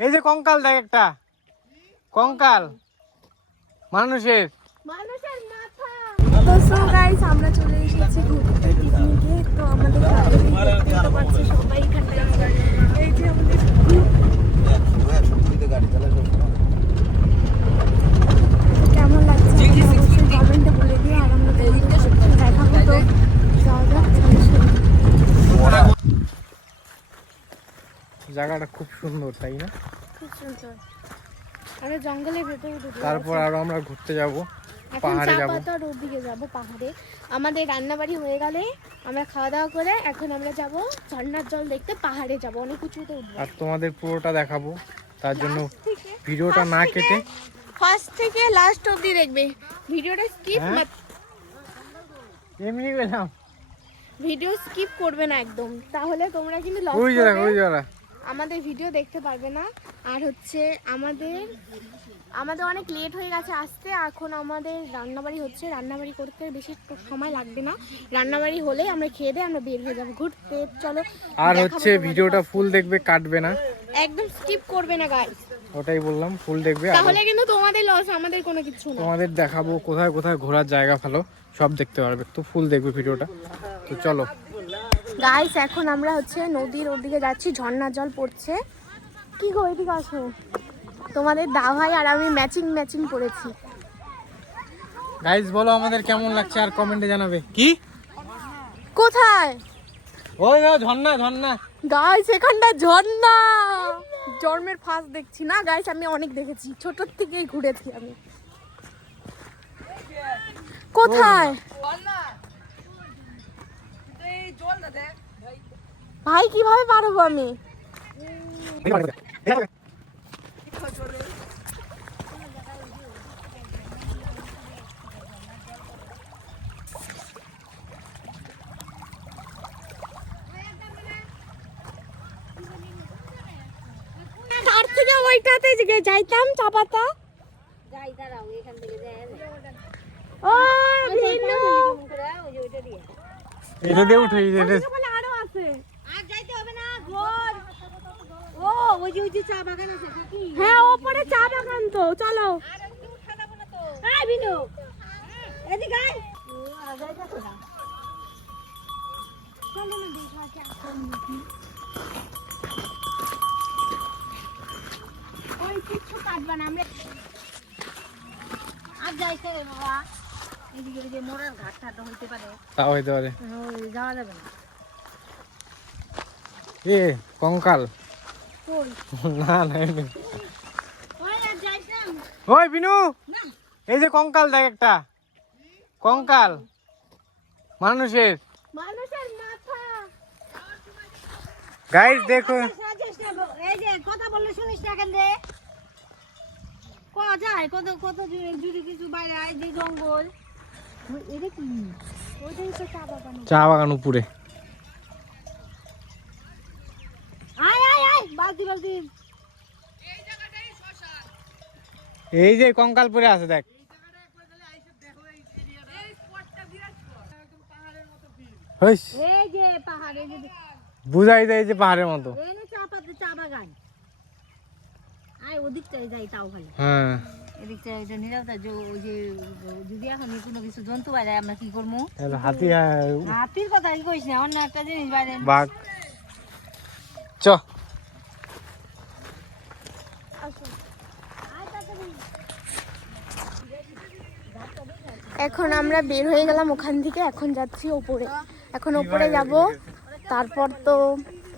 এই যে কঙ্কাল দেখ একটা। কঙ্কাল। মানুষের। মানুষের মাথা। তো সো গাইস আমরা চলে এসেছি ঘুরতে পিকনিকে তো আমাদের দেখতে পাচ্ছি সবাই এখানটায় এই যে আমাদের group। কেমন লাগছে অবশ্যই কমেন্টে বলে দিও আর আমরা তোমাদের সাথে দেখাবো তো যাওয়া যাক চলো শুরু। জায়গাটা খুব সুন্দর তাই না? খুব সুন্দর। আমরা জঙ্গলের ভেতরে তারপর আরও আমরা ঘুরতে যাব পাহাড়ে যাব। পাতার ওর যাব পাহাড়ে। আমাদের রান্নাবাড়ি হয়ে গেলে আমরা খাওয়া দাওয়া করে এখন আমরা যাব ঝর্ণার জল দেখতে পাহাড়ে যাব। অনেক উঁচুতে উঠবো। আর তোমাদের পুরোটা দেখাবো তার জন্য ভিডিওটা না কেটে ফার্স্ট থেকে লাস্ট অবধি দেখবে। ভিডিওটা স্কিপ হ্যাঁ? এমনি গেলাম। ভিডিও স্কিপ করবে না একদম। তাহলে তোমরা কিন্তু লস ওই যে দেখ ওই যারা আমাদের ভিডিও দেখতে পারবে না। আর হচ্ছে আমাদের আমাদের অনেক লেট হয়ে গেছে আসতে। এখন আমাদের রান্নাবাড়ি হচ্ছে। রান্নাবাড়ি করতে বেশি সময় লাগবে না। রান্নাবাড়ি হলে আমরা খেয়ে দিয়ে আমরা বের হয়ে যাব। ঘুরতে চলো আর হচ্ছে ভিডিওটা ফুল দেখবে কাটবে না। একদম স্কিপ করবে না গাইস ওটাই বললাম ফুল দেখবে। তাহলে কিন্তু তোমাদের লস আমাদের কোনো কিছু না। তোমাদের দেখাবো কোথায় কোথায় ঘোরার জায়গা ভালো সব দেখতে পারবে। তো ফুল দেখবে ভিডিওটা। তো চলো। গাইস এখন আমরা হচ্ছে নদীর ওদিকে যাচ্ছি ঝর্ণার জল পড়ছে। কি গো এদিকে আসো। তোমাদের দাভাই আর আমি ম্যাচিং ম্যাচিং পড়েছি। গাইস বলো আমাদের কেমন লাগছে আর কমেন্টে জানাবে। কি? কোথায়? ওই না ঝর্ণা ঝর্ণা। গাইস এখানটা ঝর্ণা। জন্মের ফার্স্ট দেখছি না। গাইস আমি অনেক দেখেছি। ছোট থেকেই ঘুরেছি আমি। কোথায়? ভাই কীভাবে পারব আমি? তার থেকে ওইটাতে যে যাইতাম চা পাতা ও ভিনু এটা দিয়ে। উঠে এটা বলে আরও আছে হ্যাঁ ওপরে চা বাগান তো চলো। ওই কিচ্ছু কাটবা না আমরা আর যাইছে রে বাবা। এদিকে যে মোড়ার ঘাট ঠাট হইতে পারে। তাও হইতে পারে। ওই যাওয়া যাবে না। এ কঙ্কাল। না না ওই বিনু! এই যে কঙ্কাল দেখ একটা। কঙ্কাল। মানুষের। গাইজ দেখো। এই যে কথা বললে শুনিস না কেন রে? ক যায়? কত কত কিছু বাইরে আয় যে জঙ্গল। এটা কি? ওইটাই তো চা বাগান চা বাগান উপরে আয় আয় আয় বালতি বালতি এই যে কঙ্কালপুরে আছে দেখ। বুঝাই যায় যে পাহাড়ের মতো। হ্যাঁ। এদিকটা ওই যে যে ওই যে যদি এখন কিছু জন্তু বাইরে আমরা কি করব হাতি হাতির কথা কি কইস না অন্য একটা জিনিস বাইরে চ। এখন আমরা বের হয়ে গেলাম ওখান থেকে এখন যাচ্ছি ওপরে। এখন ওপরে যাব তারপর তো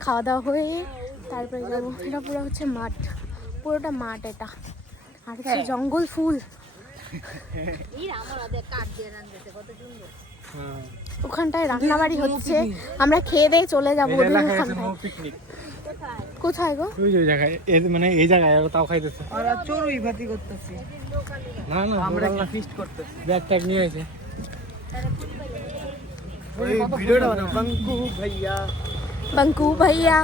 খাওয়া দাওয়া হয়ে তারপরে যাব। এটা পুরো হচ্ছে মাঠ পুরোটা মাঠ এটা। আর হচ্ছে জঙ্গল ফুল। ওখানটায় রান্নাবাড়ি হচ্ছে আমরা খেয়ে দিয়ে চলে যাব ওখানটায়। কোথায় গো? ওই যে জায়গায় মানে এই জায়গায় তাও খাইতেছে। ওরা চড়ুই ভাতি করতেছে। না না আমরা কি ফিস্ট করতেছি? ব্যাগ ট্যাগ নিয়ে ওই ভিডিওটা বানাও। বাঙ্কু ভাইয়া। বাঙ্কু ভাইয়া।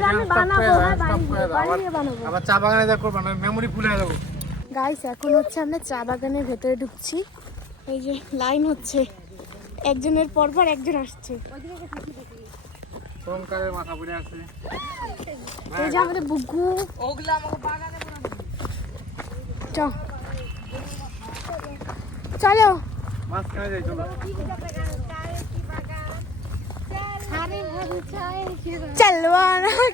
হ্যাঁ আবার চা বাগানে যা করবা না মেমোরি ফুলে যাব। গাইস এখন হচ্ছে আমরা চা বাগানের ভেতরে ঢুকছি। এই যে লাইন হচ্ছে। একজনের পর পর একজন আসছে। করমকালের মাথা পড়ে আছে। এই যে আমাদের বুগু ওগুলো আমাকে বাগানে চ। চলো। মাঝখানে যাই চলো। চলবো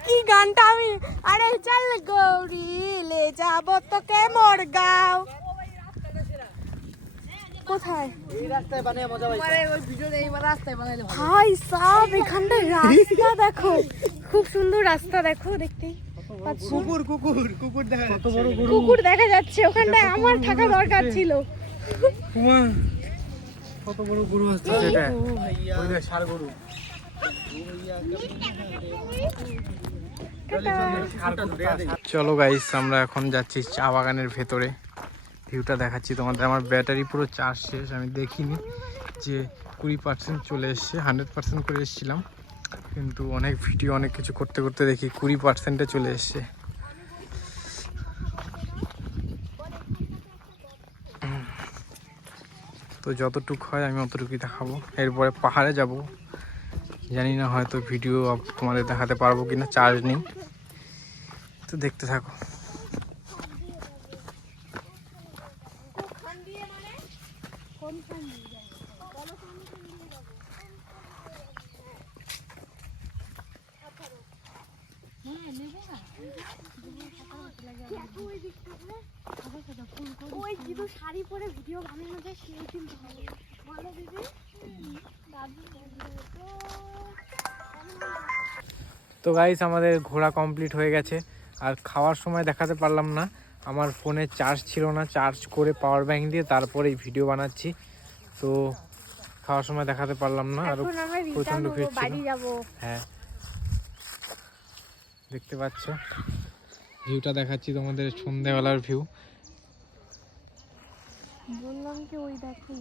কি গানটা আমি আরে চল গৌরী লে যাব তোকে মোরগাঁও। কোথায়? এই রাস্তায় বানিয়ে মজা ওই ভিডিওটা এইবার রাস্তায় বানাইলে ভাই সাব এখানটা রাস্তা দেখো। খুব সুন্দর রাস্তা দেখো দেখতে। কুকুর কুকুর কুকুর দেখা কত কুকুর? দেখা যাচ্ছে ওখানটায় আমার থাকা দরকার ছিল। কত বড় গরু আসছে এটা ওই যে ষাড় গরু। চলো গাইস আমরা এখন যাচ্ছি চা বাগানের ভেতরে। ভিউটা দেখাচ্ছি তোমাদের। আমার ব্যাটারি পুরো চার্জ শেষ, আমি দেখিনি যে কুড়ি পার্সেন্ট চলে এসছে হান্ড্রেড পার্সেন্ট করে এসেছিলাম। কিন্তু অনেক ভিডিও, অনেক কিছু করতে করতে দেখি কুড়ি পার্সেন্টে চলে এসছে। তো যতটুক হয় আমি অতটুকুই দেখাবো। এরপরে পাহাড়ে যাব। জানি না হয়তো ভিডিও তোমাদের দেখাতে পারব কিনা, চার্জ নেই। তো দেখতে থাকো। ওই শাড়ি পরে ভিডিও বানানো যায় সেই কিন্তু ভালো দিদি তো গাইস আমাদের ঘোরা কমপ্লিট হয়ে গেছে। আর খাওয়ার সময় দেখাতে পারলাম না। আমার ফোনে চার্জ ছিল না। চার্জ করে পাওয়ার ব্যাংক দিয়ে তারপরে ভিডিও বানাচ্ছি। তো খাওয়ার সময় দেখাতে পারলাম না আর রিটার্ন ভিড় ছিল। হ্যাঁ। দেখতে পাচ্ছ? ভিউটা দেখাচ্ছি তোমাদের সন্ধ্যেবেলার ভিউ। বললাম কি ওই দেখো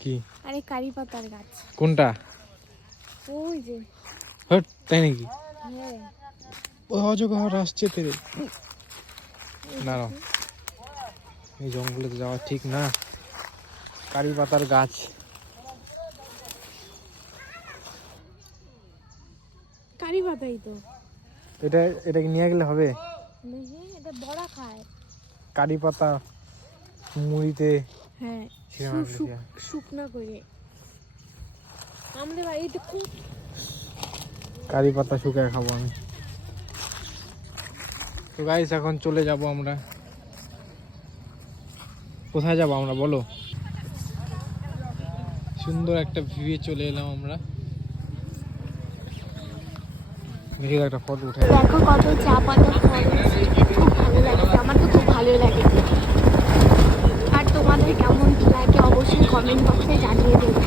কি? আরে কারি পাতার গাছ। কোনটা? ওই যে। হট তাই নাকি? হ্যাঁ। অজগর আসছে তেরে দাঁড়াও। এই জঙ্গলে তো যাওয়া ঠিক না। কারি পাতার গাছ। কারি পাতাই তো। এটা এটা কি নিয়ে গেলে হবে? এটা বড়া খায়। কারি পাতা মুড়িতে হ্যাঁ। শুকনা করে। আমাদের বাড়িতে খুব কারি পাতা শুকায় খাব আমি। তো গাইস এখন চলে যাব আমরা। কোথায় যাব আমরা বলো? সুন্দর একটা ভিউয়ে চলে এলাম আমরা। দেখি একটা ফটো উঠে দেখো কত চা পাতা খুব ভালো লাগে আমার তো খুব ভালো লাগে। আর তোমাদের কেমন লাগে অবশ্যই কমেন্ট বক্সে জানিয়ে দেবে।